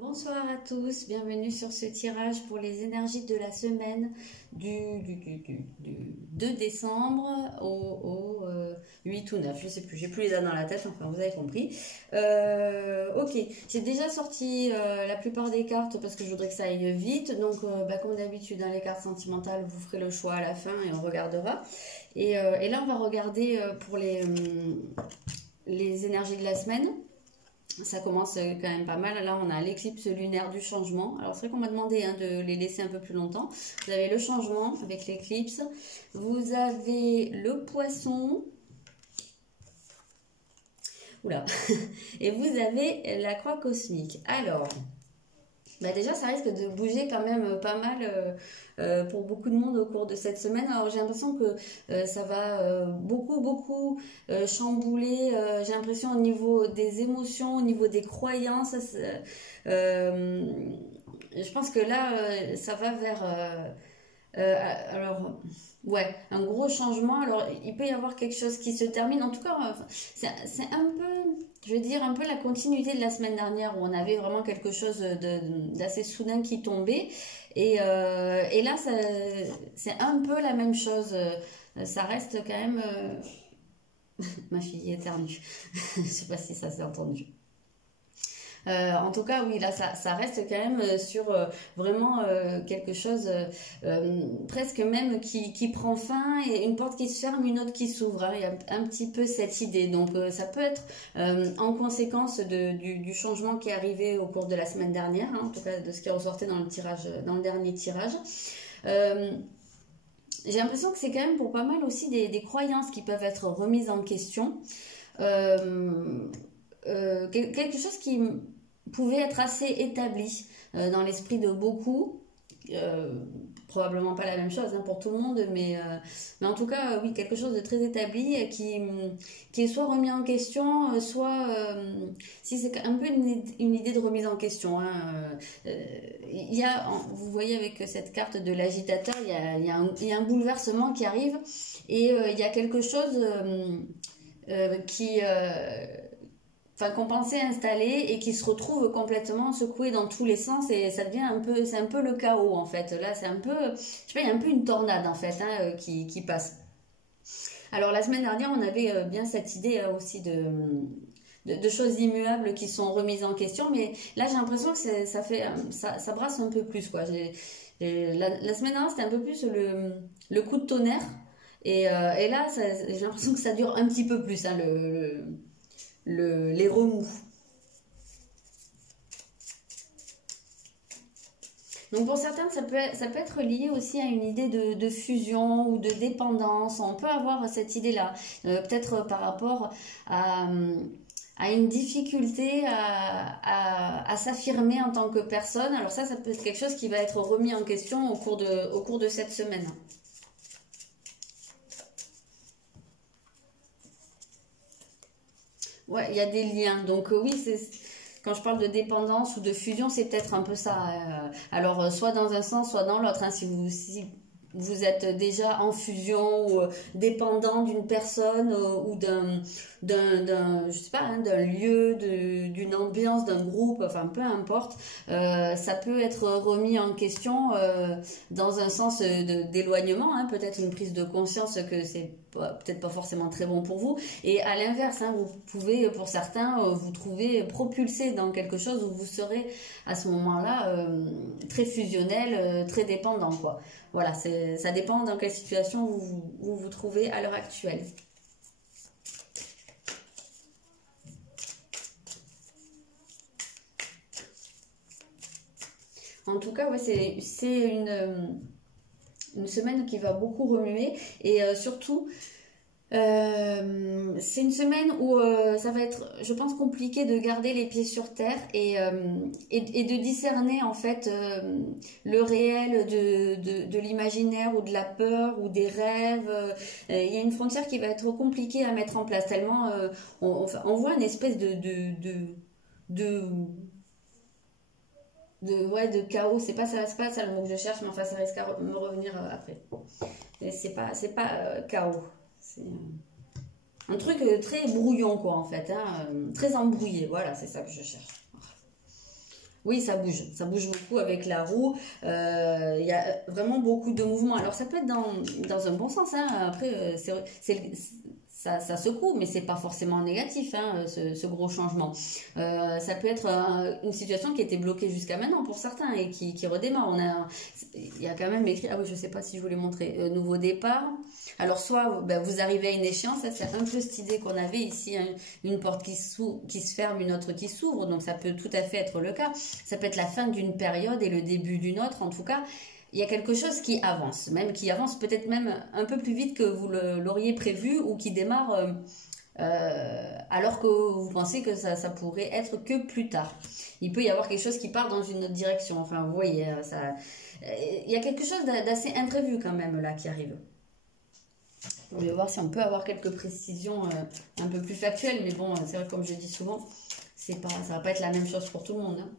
Bonsoir à tous, bienvenue sur ce tirage pour les énergies de la semaine du 2 décembre au 8 ou 9, je sais plus, j'ai plus les dates dans la tête, enfin vous avez compris. Ok, j'ai déjà sorti la plupart des cartes parce que je voudrais que ça aille vite, donc comme d'habitude dans les cartes sentimentales, vous ferez le choix à la fin et on regardera. Et là on va regarder pour les énergies de la semaine. Ça commence quand même pas mal. Là, on a l'éclipse lunaire du changement. Alors, c'est vrai qu'on m'a demandé de les laisser un peu plus longtemps. Vous avez le changement avec l'éclipse. Vous avez le poisson. Oula. Et vous avez la croix cosmique. Alors, déjà, ça risque de bouger quand même pas mal pour beaucoup de monde au cours de cette semaine. Alors, j'ai l'impression que ça va beaucoup chambouler. J'ai l'impression au niveau des émotions, au niveau des croyances. Je pense que là, ça va vers... alors, ouais, un gros changement. Alors, il peut y avoir quelque chose qui se termine. En tout cas, c'est un peu, je veux dire, un peu la continuité de la semaine dernière où on avait vraiment quelque chose d'assez soudain qui tombait. Et là, c'est un peu la même chose. Ça reste quand même... Ma fille éternue. Je ne sais pas si ça s'est entendu. En tout cas, oui, là, ça reste quand même sur vraiment quelque chose presque même qui prend fin et une porte qui se ferme, une autre qui s'ouvre. Hein. Il y a un petit peu cette idée. Donc, ça peut être en conséquence du changement qui est arrivé au cours de la semaine dernière, hein, en tout cas de ce qui ressortait dans le tirage, dans le dernier tirage. J'ai l'impression que c'est quand même pour pas mal aussi des croyances qui peuvent être remises en question. Quelque chose qui pouvait être assez établi dans l'esprit de beaucoup. Probablement pas la même chose pour tout le monde, mais en tout cas, oui, quelque chose de très établi qui est soit remis en question, soit, si c'est un peu une idée de remise en question. Il y a, vous voyez avec cette carte de l'agitateur, il y a un bouleversement qui arrive et il y a quelque chose qu'on pensait installer et qui se retrouve complètement secoué dans tous les sens et ça devient c'est un peu le chaos en fait. Là, c'est un peu, je sais pas, il y a un peu une tornade en fait qui passe. Alors la semaine dernière, on avait bien cette idée aussi de choses immuables qui sont remises en question, mais là j'ai l'impression que ça brasse un peu plus quoi. La semaine dernière, c'était un peu plus le coup de tonnerre et là, j'ai l'impression que ça dure un petit peu plus les remous. Donc pour certains, ça peut être lié aussi à une idée de fusion ou de dépendance. On peut avoir cette idée-là, peut-être par rapport à une difficulté à s'affirmer en tant que personne. Alors ça peut être quelque chose qui va être remis en question au cours de cette semaine. Ouais, il y a des liens. Donc oui, quand je parle de dépendance ou de fusion, c'est peut-être un peu ça. Alors, soit dans un sens, soit dans l'autre. Hein, si vous êtes déjà en fusion ou dépendant d'une personne ou je sais pas, hein, d'un lieu, d'une ambiance, d'un groupe, enfin peu importe, ça peut être remis en question dans un sens d'éloignement, hein, peut-être une prise de conscience que c'est peut-être pas forcément très bon pour vous, et à l'inverse, hein, vous pouvez pour certains vous trouver propulsé dans quelque chose où vous serez à ce moment-là très fusionnel, très dépendant quoi. Voilà, ça dépend dans quelle situation vous vous trouvez à l'heure actuelle. En tout cas, ouais, c'est une semaine qui va beaucoup remuer et surtout, c'est une semaine où ça va être, je pense, compliqué de garder les pieds sur terre et de discerner en fait le réel de l'imaginaire ou de la peur ou des rêves. Il y a une frontière qui va être compliquée à mettre en place tellement on voit une espèce de chaos. C'est pas ça le mot que je cherche, mais enfin ça risque à me revenir après. Mais c'est pas chaos. C'est un truc très brouillon quoi en fait, hein, très embrouillé, voilà, c'est ça que je cherche. Oui, ça bouge beaucoup avec la roue. Il y a vraiment beaucoup de mouvements. Alors ça peut être dans un bon sens, hein. Après, ça secoue, mais c'est pas forcément négatif, hein, ce gros changement. Ça peut être une situation qui était bloquée jusqu'à maintenant pour certains et qui redémarre. Il y a quand même écrit, ah oui, je sais pas si je vous l'ai montré, nouveau départ. Alors soit vous arrivez à une échéance, ça c'est un peu cette idée qu'on avait ici, hein, une porte qui se ferme, une autre qui s'ouvre, donc ça peut tout à fait être le cas. Ça peut être la fin d'une période et le début d'une autre, en tout cas. Il y a quelque chose qui avance, même qui avance peut-être même un peu plus vite que vous l'auriez prévu ou qui démarre alors que vous pensez que ça pourrait être que plus tard. Il peut y avoir quelque chose qui part dans une autre direction. Enfin, vous voyez, il y a quelque chose d'assez imprévu quand même là qui arrive. On va voir si on peut avoir quelques précisions un peu plus factuelles, mais bon, c'est vrai, comme je dis souvent, ça va pas être la même chose pour tout le monde, hein.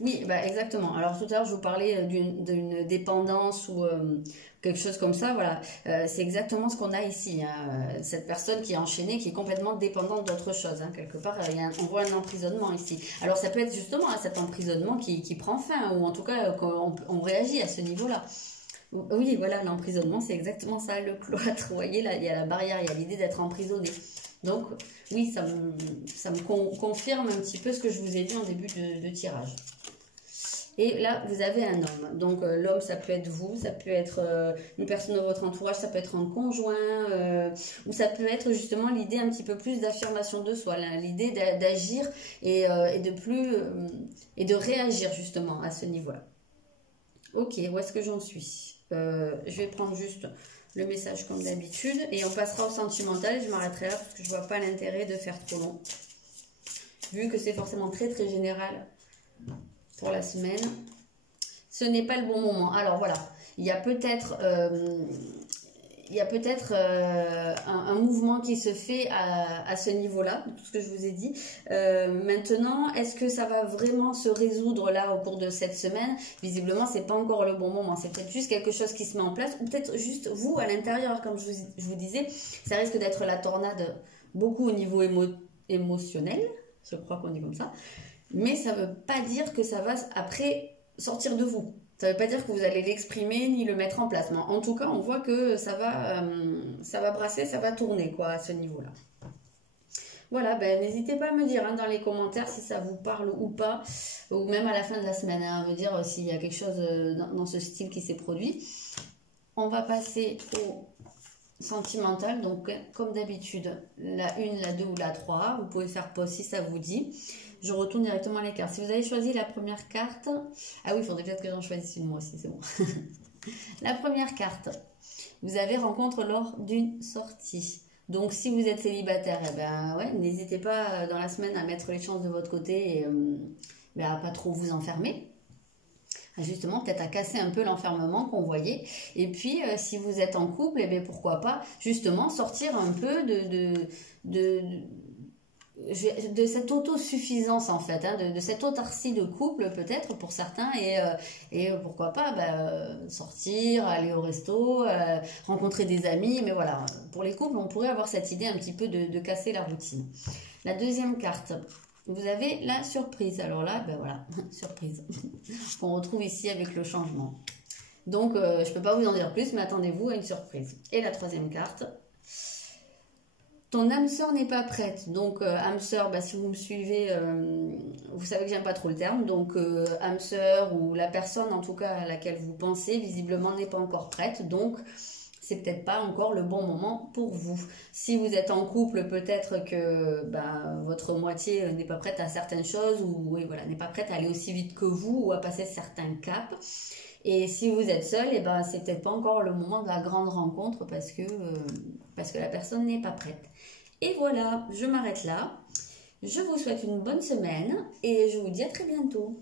Oui, exactement. Alors tout à l'heure, je vous parlais d'une dépendance ou quelque chose comme ça. Voilà, c'est exactement ce qu'on a ici, hein. Cette personne qui est enchaînée, qui est complètement dépendante d'autre chose, hein. Quelque part, on voit un emprisonnement ici. Alors ça peut être justement cet emprisonnement qui prend fin, ou en tout cas, on réagit à ce niveau-là. Oui, voilà, l'emprisonnement, c'est exactement ça, le cloître. Vous voyez, là, il y a la barrière, il y a l'idée d'être emprisonné. Donc, oui, ça me confirme un petit peu ce que je vous ai dit en début de tirage. Et là, vous avez un homme. Donc, l'homme, ça peut être vous, ça peut être une personne de votre entourage, ça peut être un conjoint, ou ça peut être justement l'idée un petit peu plus d'affirmation de soi, l'idée d'agir et de réagir justement à ce niveau-là. Ok, où est-ce que j'en suis? Je vais prendre juste le message comme d'habitude et on passera au sentimental. Je m'arrêterai là parce que je vois pas l'intérêt de faire trop long, vu que c'est forcément très très général pour la semaine. Ce n'est pas le bon moment. Alors voilà, il y a peut-être un mouvement qui se fait à ce niveau-là, tout ce que je vous ai dit. Maintenant, est-ce que ça va vraiment se résoudre là au cours de cette semaine? Visiblement, c'est pas encore le bon moment. C'est peut-être juste quelque chose qui se met en place, ou peut-être juste vous à l'intérieur, comme je vous disais. Ça risque d'être la tornade, beaucoup au niveau émotionnel, je crois qu'on dit comme ça. Mais ça ne veut pas dire que ça va après sortir de vous. Ça ne veut pas dire que vous allez l'exprimer ni le mettre en place. Mais en tout cas, on voit que ça va brasser, ça va tourner quoi, à ce niveau-là. Voilà, n'hésitez pas à me dire dans les commentaires si ça vous parle ou pas. Ou même à la fin de la semaine, à me dire s'il y a quelque chose dans ce style qui s'est produit. On va passer au sentimental. Donc, comme d'habitude, la 1, la 2 ou la 3. Vous pouvez faire pause si ça vous dit. Je retourne directement les cartes. Si vous avez choisi la première carte... Ah oui, il faudrait peut-être que j'en choisisse une moi aussi, c'est bon. La première carte, vous avez rencontre lors d'une sortie. Donc, si vous êtes célibataire, n'hésitez pas dans la semaine à mettre les chances de votre côté et à pas trop vous enfermer. Justement, peut-être à casser un peu l'enfermement qu'on voyait. Et puis, si vous êtes en couple, pourquoi pas, justement, sortir un peu de cette autosuffisance en fait, de cette autarcie de couple peut-être pour certains et pourquoi pas sortir, aller au resto, rencontrer des amis, mais voilà, pour les couples on pourrait avoir cette idée un petit peu de casser la routine. La deuxième carte, vous avez la surprise. Alors là, voilà, surprise qu'on retrouve ici avec le changement. Donc je peux pas vous en dire plus, mais attendez-vous à une surprise. Et la troisième carte, ton âme sœur n'est pas prête. Donc, âme sœur, si vous me suivez, vous savez que j'aime pas trop le terme. Donc, âme sœur ou la personne, en tout cas, à laquelle vous pensez, visiblement n'est pas encore prête. Donc, c'est peut-être pas encore le bon moment pour vous. Si vous êtes en couple, peut-être que votre moitié n'est pas prête à certaines choses ou oui, voilà, n'est pas prête à aller aussi vite que vous ou à passer certains caps. Et si vous êtes seul, c'est peut-être pas encore le moment de la grande rencontre parce que la personne n'est pas prête. Et voilà, je m'arrête là. Je vous souhaite une bonne semaine et je vous dis à très bientôt.